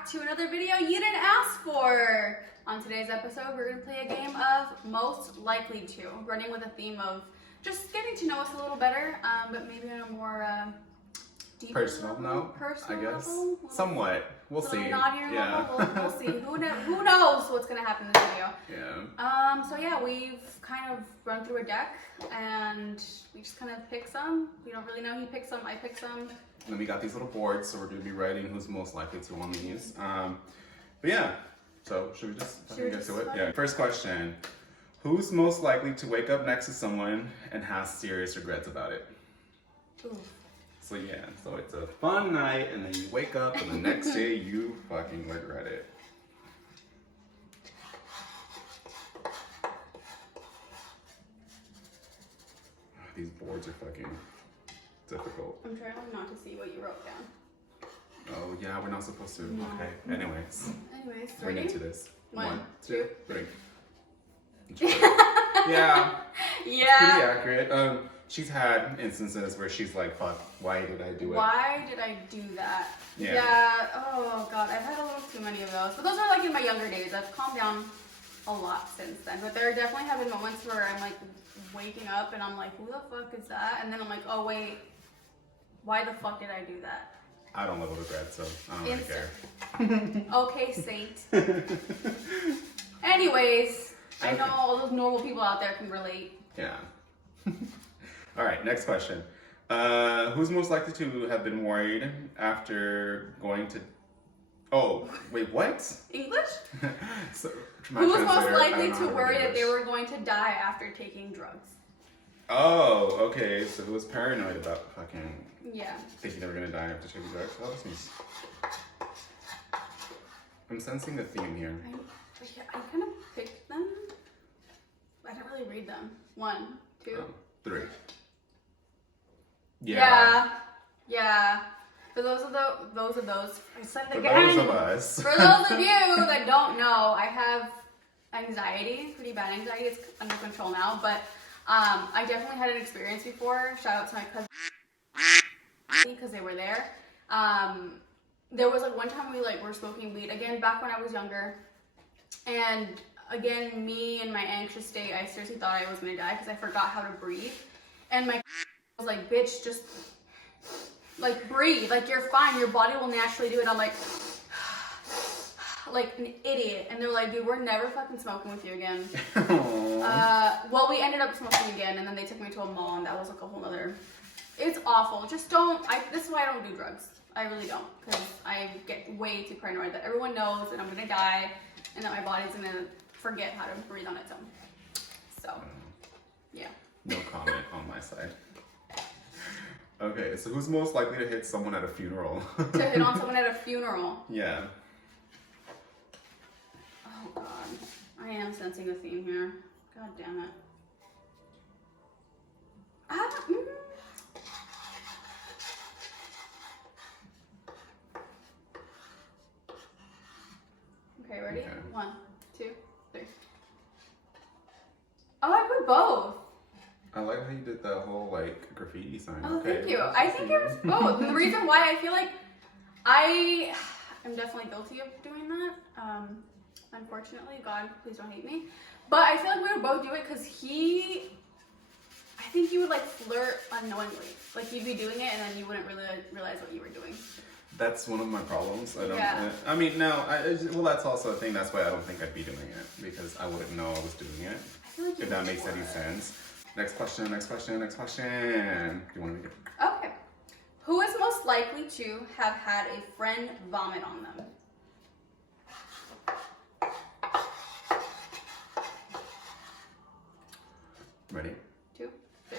back to another video you didn't ask for. On today's episode, we're going to play a game of Most Likely To, running with a theme of just getting to know us a little better, but maybe on a more deeper personal level, note, personal I guess. level, Somewhat. We'll see. Naughtier Yeah. level. We'll see. Who knows what's going to happen in this video. Yeah. So yeah, we've kind of run through a deck, and we just kind of pick some. We don't really know. He picks some, I pick some. And then we got these little boards, so we're going to be writing who's most likely to on these. But yeah, so should we just get to it? Yeah. First question. Who's most likely to wake up next to someone and have serious regrets about it? Ooh. So yeah, so it's a fun night, and then you wake up, and the next day you fucking regret it. These boards are fucking difficult. I'm trying not to see what you wrote down. Oh yeah, we're not supposed to. No. Okay. Anyways, Anyways, we're ready? into this. One, two. 3. Yeah. Pretty Yeah. accurate. She's had instances where she's like, "Fuck, why did I do it?" Why did I do that? Yeah. Oh god, I've had a little too many of those. But those are like in my younger days. I've calmed down a lot since then. But there definitely have been moments where I'm like waking up and I'm like, who the fuck is that? And then I'm like, oh wait, why the fuck did I do that? I don't live with regret, so I don't really care. Okay, saint. Anyways, I know all those normal people out there can relate. Yeah. All right, next question. Who's most likely to have been worried after going to... Oh, wait, what? English? So, Who was most translator, I likely don't know to how to worry read that they English. were going to die after taking drugs? Oh, okay, so who was paranoid about fucking Yeah. thinking they were gonna die after taking drugs? Oh, that's nice. I'm sensing a theme here. I kind of picked them. I didn't really read them. 1, 2. Oh, 3. Yeah. For those of those, I said it For again. those of us. For those of you that don't know, I have anxiety, pretty bad anxiety. It's under control now, but I definitely had an experience before. Shout out to my cousin because they were there. There was like one time we were smoking weed again back when I was younger, and again me in my anxious state, I seriously thought I was gonna die because I forgot how to breathe, and my was like, bitch, just like breathe, like you're fine, your body will naturally do it. I'm like an idiot, and they're like, dude, we're never fucking smoking with you again. Well, we ended up smoking again, and then they took me to a mall, and that was like a whole nother. It's awful. Just don't. This is why I don't do drugs. I really don't, because I get way too paranoid that everyone knows that I'm gonna die, and that my body's gonna forget how to breathe on its own. So, yeah. No comment on my side. Okay, so who's most likely to hit someone at a funeral? To hit on someone at a funeral. Yeah. Oh god, I am sensing a theme here. God damn it. Okay, ready? Okay. 1, 2, 3. Oh, I put both. I like how you did that whole graffiti sign. Oh, Okay, thank you. that's I think it was both. And the reason why I feel like I am definitely guilty of doing that. Unfortunately, God, please don't hate me. But I feel like we would both do it because I think you would flirt unknowingly. Like you'd be doing it and then you wouldn't really realize what you were doing. That's one of my problems. I don't. Yeah. I mean, no. Well, that's also a thing. That's why I don't think I'd be doing it, because I wouldn't know I was doing it. I feel like you If that would makes any would. sense. Next question. Do you want to make it? Okay. Who is most likely to have had a friend vomit on them? Ready? 2, 3.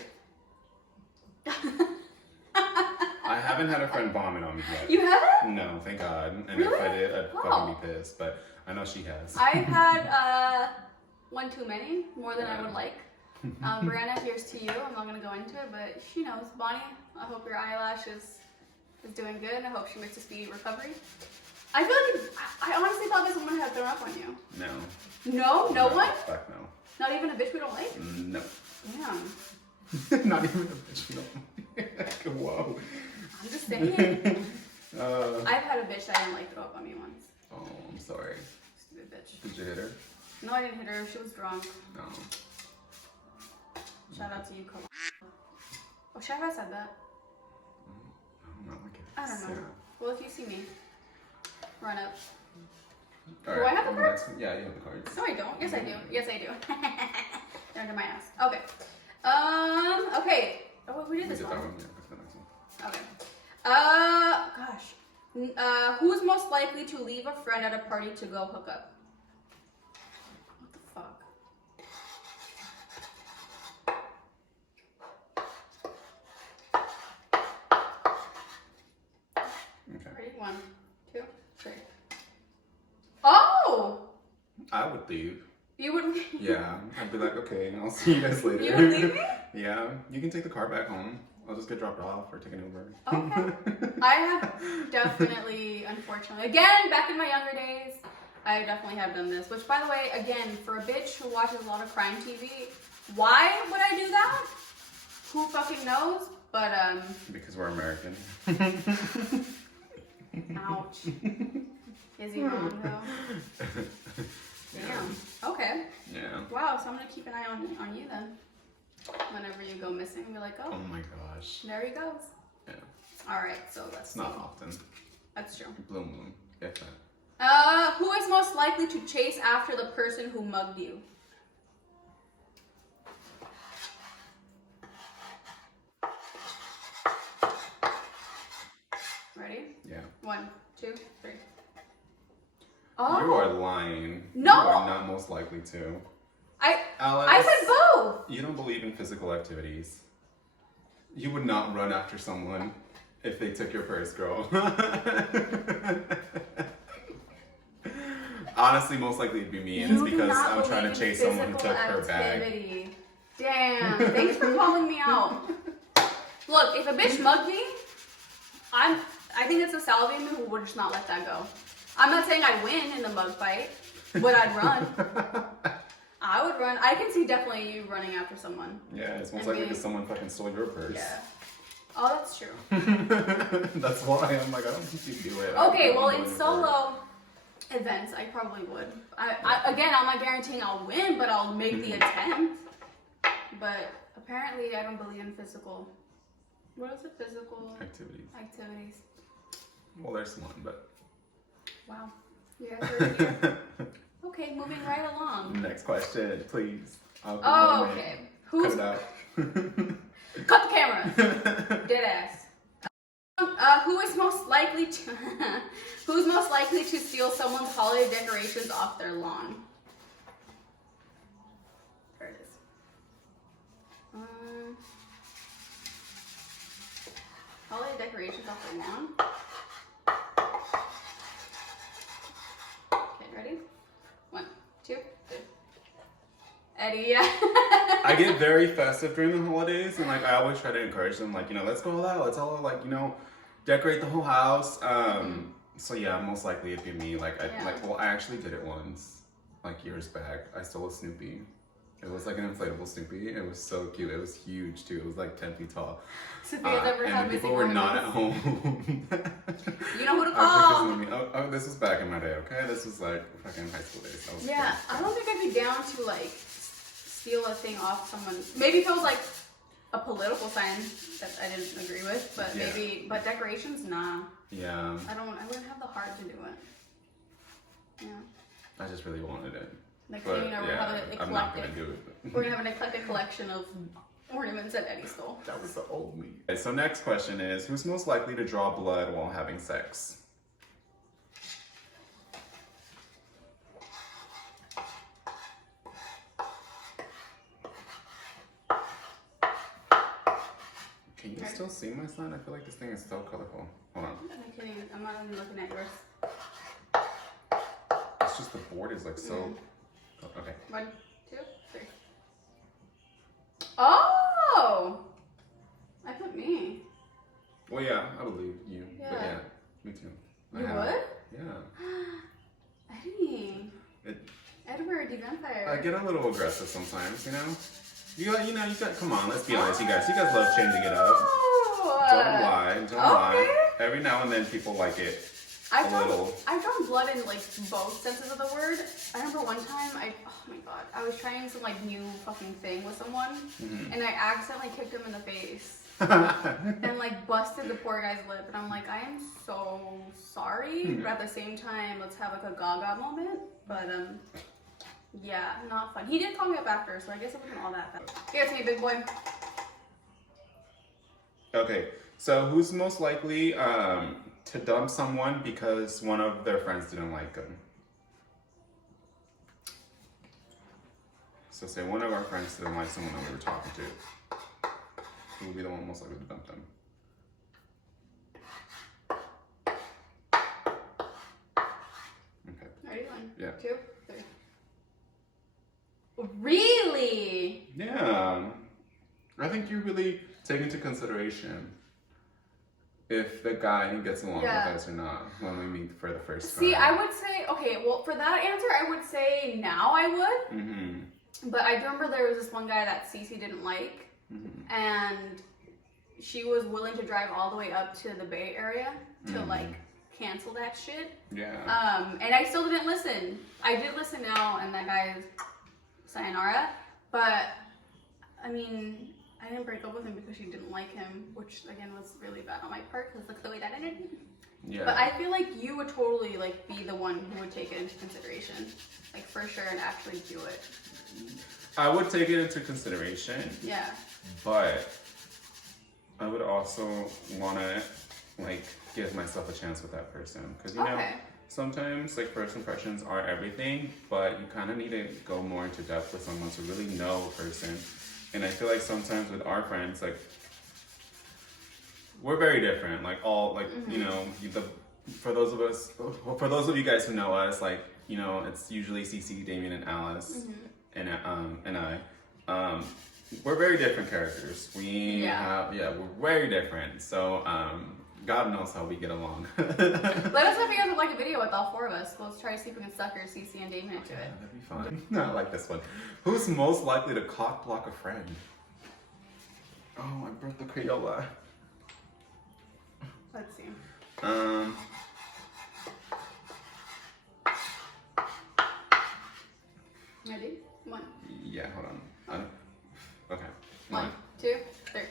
I haven't had a friend vomit on me yet. You haven't? No, thank God. And Really? if I did, I'd Oh. fucking be pissed. But I know she has. I've had one too many, more than I would like. Brianna, here's to you. I'm not gonna go into it, but she knows. Bonnie, I hope your eyelash is doing good. I hope she makes a speedy recovery. I feel like I honestly thought this woman had thrown up on you. No. No, no one. Fuck no. Not even a bitch we don't like. No. Damn. Not even a bitch. No. Whoa. I'm just saying. Uh, I've had a bitch that didn't like throw up on me once. Oh, I'm sorry. Stupid bitch. Did you hit her? No, I didn't hit her. She was drunk. No. Shout out to you, Cole. Oh, should I have said that? No, I guess. I don't know. Yeah. Well, if you see me, run up. All Do right. I have the cards? Yeah, you have the cards. No, I don't. Yes, I do. Yes, I do. They're under my ass. Okay. Okay. Oh, we did this did one. that one. Yeah, that's the next one. Okay. Gosh. Who's most likely to leave a friend at a party to go hook up? What the fuck? Okay. Ready? 1, 2, 3. Oh! I would leave. You would leave? Yeah, I'd be like, okay, I'll see you guys later. You would leave me? Yeah, you can take the car back home. I'll just get dropped off or take an Uber. Okay. I have definitely, unfortunately, again, back in my younger days, I definitely have done this. Which, by the way, again, for a bitch who watches a lot of crime TV, why would I do that? Who fucking knows? But, Because we're American. ouch. Is he wrong, though? Damn. Okay. Yeah. Wow, so I'm gonna keep an eye on you then. Whenever you go missing, be like, Oh oh, my gosh. there he goes. Yeah. Alright, so let's It's see. not often. That's true. Blue moon. If that. Who is most likely to chase after the person who mugged you? Ready? Yeah. 1, 2, 3. You Oh, are lying. No! You are not most likely to. I Alex, said both. you don't believe in physical activities. You would not run after someone if they took your purse, girl. Honestly, most likely it'd be me, and it's You do because not I'm trying believe to in chase someone who physical took her bag. activity. Damn. Thanks for calling me out. Look, if a bitch mugged me, I think it's a salvating who would just not let that go. I'm not saying I'd win in the mug fight, but I'd run. I would run. I can see definitely you running after someone. Yeah, it's most And likely me. because someone fucking stole your purse. Yeah. Oh, that's true. That's why I'm like, I don't think you do it. Okay, well, in I'm doing it solo events, I probably would. Again, I'm not guaranteeing I'll win, but I'll make the attempt. But apparently, I don't believe in physical. What is it? Physical for activities. activities. Well, there's one, but. Wow. You guys heard it here. Okay, moving right along. Next question, please. Oh, okay. Cut Who's it out. cut the camera? Dead ass. Who is most likely to who's most likely to steal someone's holiday decorations off their lawn? There it is. Holiday decorations off their lawn. Okay, ready? 1, 2, 3. Eddie, yeah. I get very festive during the holidays, and like I always try to encourage them, like, you know, let's go out, let's all like, you know, decorate the whole house. So yeah, most likely it'd be me. Like I actually did it once, like years back. I stole a Snoopy. It was like an inflatable Snoopy. It was so cute. It was huge too. It was like 10 feet tall. Sophia's ever had and the missing people were not at ornaments. home. You know who to I call. took this Snoopy. Oh, this was back in my day, okay? This was like fucking high school days. I was Yeah, crazy. I don't think I'd be down to like steal a thing off someone. Maybe if it was like a political sign that I didn't agree with, but Yeah. maybe, but decorations, nah. Yeah. I wouldn't have the heart to do it. Yeah. I just really wanted it. Like, But you know, we're yeah, having an I'm not gonna eclectic. do it. We're gonna have an eclectic collection of ornaments that Eddie stole. That was the old me. Okay, so next question is, who's most likely to draw blood while having sex? Can you still see my sign? I feel like this thing is so colorful. Hold on. I'm kidding. I'm not even looking at yours. It's just the board is like so... Okay. 1, 2, 3. Oh! I put me. Well, yeah, I believe you. But Yeah. yeah, me too. You have- would? Yeah. Eddie. It, Edward, the vampire. I get a little aggressive sometimes, you know? You got, come on, let's be honest, you guys love changing it up. Oh, Don't lie, don't lie. okay. Every now and then people like it I've a drawn, little. I've drawn blood in like both senses of the word. I remember one time oh my god, I was trying some like new fucking thing with someone, and I accidentally kicked him in the face and like busted the poor guy's lip, and I'm like, I am so sorry, but at the same time, let's have like a gaga moment. But yeah, not fun. He did call me up after, so I guess it wasn't all that bad. Give it to me, big boy. Okay, so who's most likely to dump someone because one of their friends didn't like them? So say one of our friends didn't like someone that we were talking to. Who would be the one most likely to dump them? Okay. Ready? 1, Yeah. 2, 3. Really? Yeah. I think you really take into consideration if the guy gets along with us or not when we meet for the first time. See, I would say, okay, well, for that answer, I would say now I would. But I do remember there was this one guy that Cece didn't like, and she was willing to drive all the way up to the Bay Area to like cancel that shit. Yeah. And I still didn't listen. I did listen now, and that guy is sayonara. But I mean, I didn't break up with him because she didn't like him, which again was really bad on my part because look at the way that ended. Yeah. But I feel like you would totally like be the one who would take it into consideration, like for sure, and actually do it. I would take it into consideration. Yeah. But I would also want to like give myself a chance with that person because you know sometimes like first impressions are everything, but you kind of need to go more into depth with someone to really know a person. And I feel like sometimes with our friends, like we're very different. Like all like you know for those of you guys who know us, like you know it's usually CC, Damien, and Alice, and I. We're very different characters. We're very different. So God knows how we get along. Let us know if you guys would like a video with all 4 of us. Let's try sleeping with Sucker, CC, and Damien into it. That'd be fun. No, I like this one. Who's most likely to cock block a friend? Oh, I broke the Crayola. Let's see. Ready? 1. Yeah, hold on. Okay. 1, 2, 3.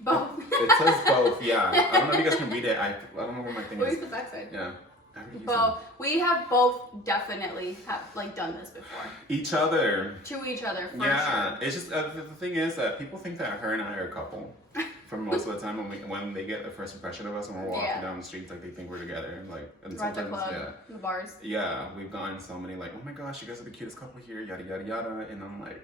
Both. It says both, yeah. I don't know if you guys can read it. I don't know where my thing What is. is the backside? Yeah. Both. We have both definitely have like done this before. Each other. To each other, for Yeah. sure. It's just, the thing is that people think that her and I are a couple. For most of the time when they get the first impression of us when we're walking down the streets, like they think we're together. Like, and We're at the sometimes, club, the bars. Yeah, we've gotten so many like, oh my gosh, you guys are the cutest couple here, yada yada yada, and I'm like,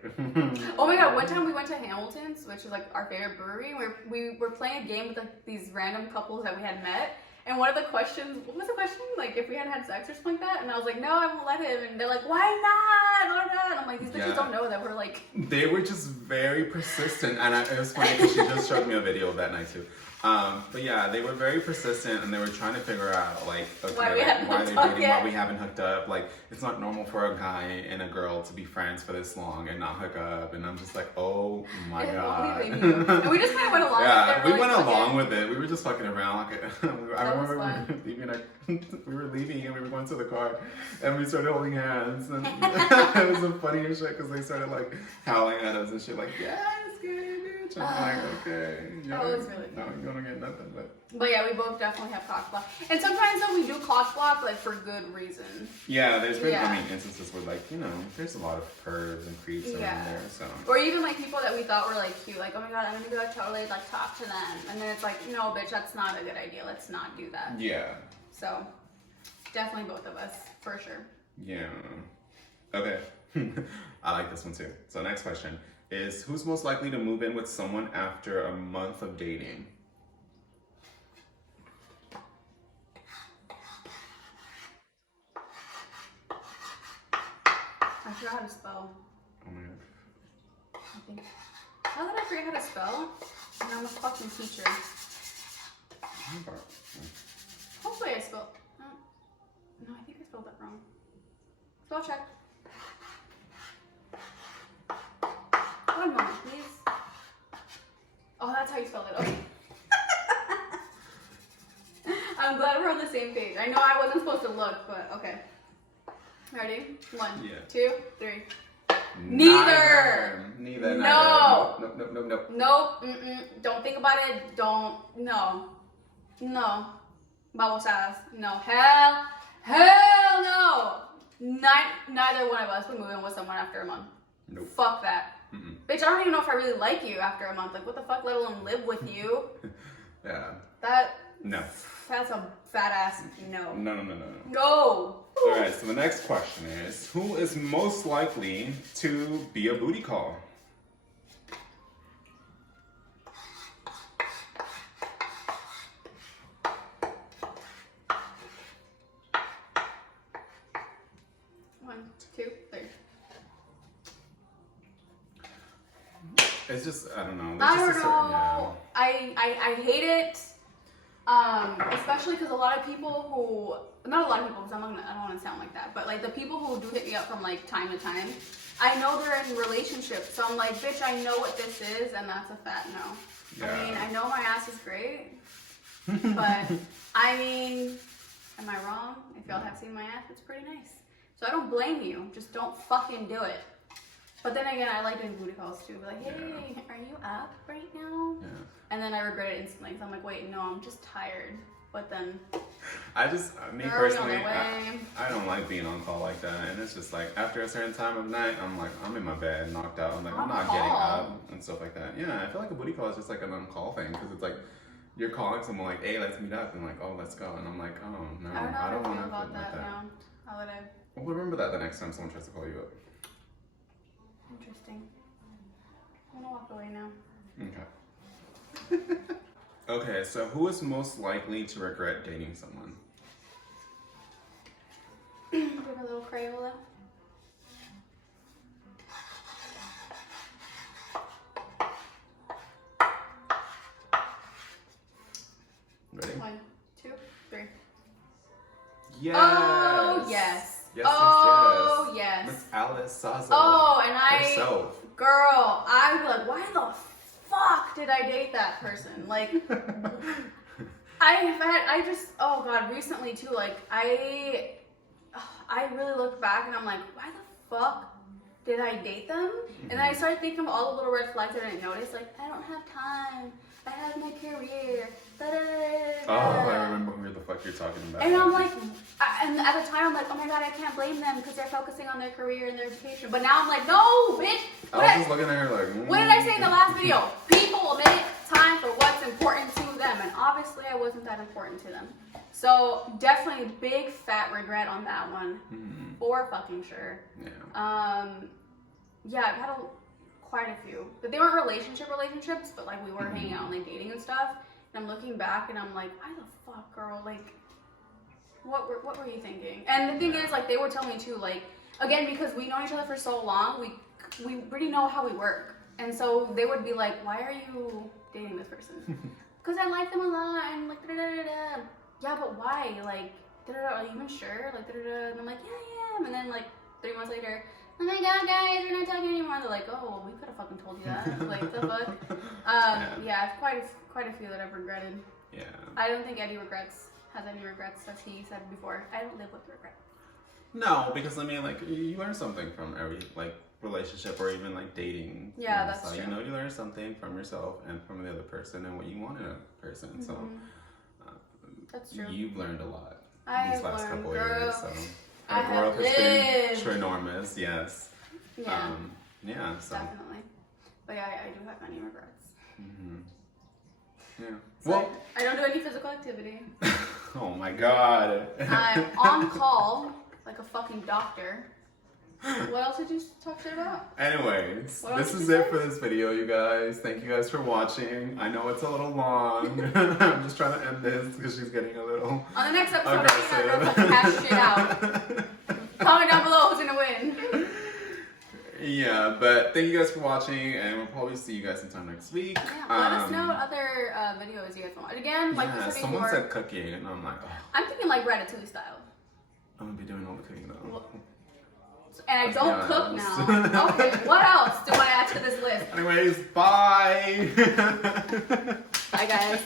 oh my god, one time we went to Hamilton's, which is like our favorite brewery. We were playing a game with like, these random couples that we had met, and one of the questions, what was the question? Like if we had had sex or something like that, and I was like, no, I won't let him, and they're like, why not? Why not? And I'm like, these bitches don't know that we're like. They were just very persistent, and it was funny because she just showed me a video of that night too. But yeah, they were very persistent, and they were trying to figure out like, okay, why they're dating, why we haven't hooked up. Like, it's not normal for a guy and a girl to be friends for this long and not hook up. And I'm just like, oh my god. And we just kind of went along. Yeah, with it. We went along with it. We were just fucking around. Like, I remember we were leaving and we were going to the car, and we started holding hands, and it was the funniest shit because they started like howling at us and shit, like, yes, good. I'm like, okay. That was really no, you don't get nothing, but yeah, we both definitely have cock block. And sometimes though we do cock block like for good reason. Yeah, there's been instances where like, you know, there's a lot of pervs and creeps around there, so. Or even like people that we thought were like cute, like, oh my god, I'm gonna go totally like talk to them. And then it's like, no bitch, that's not a good idea. Let's not do that. Yeah. So definitely both of us, for sure. Yeah. Okay. I like this one too. So next question is, who's most likely to move in with someone after a month of dating? I forgot how to spell. Oh my god. I think. How did I forget how to spell? And I'm a fucking teacher. Hopefully I spelled. No, I think I spelled that wrong. Spell check. One moment, please. Oh, that's how you spelled it. Okay. I'm glad we're on the same page. I know I wasn't supposed to look, but okay. Ready? 1, Yeah. 2, 3. Neither. Neither. No. Nope. Nope. Mm-mm. Don't think about it. Don't. No. No. Babosadas. No. Hell no. Neither one of us would move in with someone after a month. Nope. Fuck that. Mm-mm. Bitch, I don't even know if I really like you after a month. Like, what the fuck, let alone live with you? Yeah. No. That's a fat ass no. No. Go. All right. So the next question is, who is most likely to be a booty call? One, two, three. It's just, I don't know. I There's don't just a certain, know. I hate it. Especially because a lot of people who, not a lot of people, because I don't want to sound like that, but like the people who do hit me up from like time to time, I know they're in relationships, so I'm like, bitch, I know what this is, and that's a fat no. Yeah. I mean, I know my ass is great, but I mean, am I wrong? If y'all have seen my ass, it's pretty nice. So I don't blame you, just don't fucking do it. But then again, I like doing booty calls too. Be like, hey, are you up right now? Yeah. And then I regret it instantly. So I'm like, wait, no, I'm just tired. But then, Me they're already on personally, their way. I don't like being on call like that. And it's just like, after a certain time of night, I'm like, I'm in my bed, knocked out. I'm like, I'm On not call? getting up and stuff like that. Yeah, I feel like a booty call is just like an on-call thing. Because it's like, you're calling someone like, hey, let's meet up. And like, oh, let's go. And I'm like, oh, no, I don't know I how don't I want feel to about feel like that that. now. Now that I've, Well, remember that the next time someone tries to call you up. interesting. I'm gonna walk away now. Okay. Okay, so who is most likely to regret dating someone? Give a little Crayola. Ready? 1, 2, 3. Yes! Oh, yes. Yes, Oh, yes. Miss Alice Sazo. Oh, and herself. Girl, I was like, why the fuck did I date that person? Like, oh god, recently too, like, I really look back and I'm like, why the fuck did I date them? And then I started thinking of all the little red flags I didn't notice, like, I don't have time, I have my career, Oh, I remember who the fuck you're talking about. and I'm like, and at the time I'm like, oh my god, I can't blame them because they're focusing on their career and their education. But now I'm like, no, bitch. I was just looking at her like, What did I say in the last video? People will make time for what's important to them, and obviously I wasn't that important to them. So definitely big fat regret on that one, for fucking sure. Yeah. Yeah, I've had quite a few, but they weren't relationships, but like we were hanging out and like dating and stuff. And I'm looking back and I'm like, why the fuck, girl? Like, what were you thinking? And the thing is, like, they would tell me too, like, again, because we know each other for so long, we already know how we work. And so they would be like, why are you dating this person? Because I like them a lot and like da-da-da-da-da. Yeah, but why? Like, da-da-da, are you even sure? Like, da-da-da. And I'm like, yeah, I am. And then like 3 months later, oh my god, guys, we're not talking anymore. They're like, oh, well, we could have fucking told you that. Like, the fuck? Yeah, quite a few that I've regretted. Yeah. I don't think Eddie has any regrets, as he said before. I don't live with regret. No, because I mean, like, you learn something from every like relationship or even like dating. Yeah, that's so, true. You know, you learn something from yourself and from the other person and what you want in a person. So That's true. you've learned a lot I these have last learned, couple girl. years. So I our have growth has been lived. enormous. Yes. Yeah, Yeah. So. definitely. But yeah, I do have many regrets. Yeah. So Well. I don't do any physical activity. Oh my god. I'm on call like a fucking doctor. What else did you talk shit about? Anyways, What this else is did you it say? for this video, you guys. Thank you guys for watching. I know it's a little long. I'm just trying to end this because she's getting a little On the next episode, I think I'm gonna aggressive. fucking hash shit out. Comment down below who's gonna win. Yeah, but thank you guys for watching, and we'll probably see you guys sometime next week. Yeah, let us know what other videos you guys want. Again, like we Yeah, said someone before, said cooking, and I'm like, oh, I'm thinking like Ratatouille style. I'm gonna be doing all the cooking though. Well, and I Let's don't be cook honest. now. Okay, what else do I add to this list? Anyways, bye. Bye guys.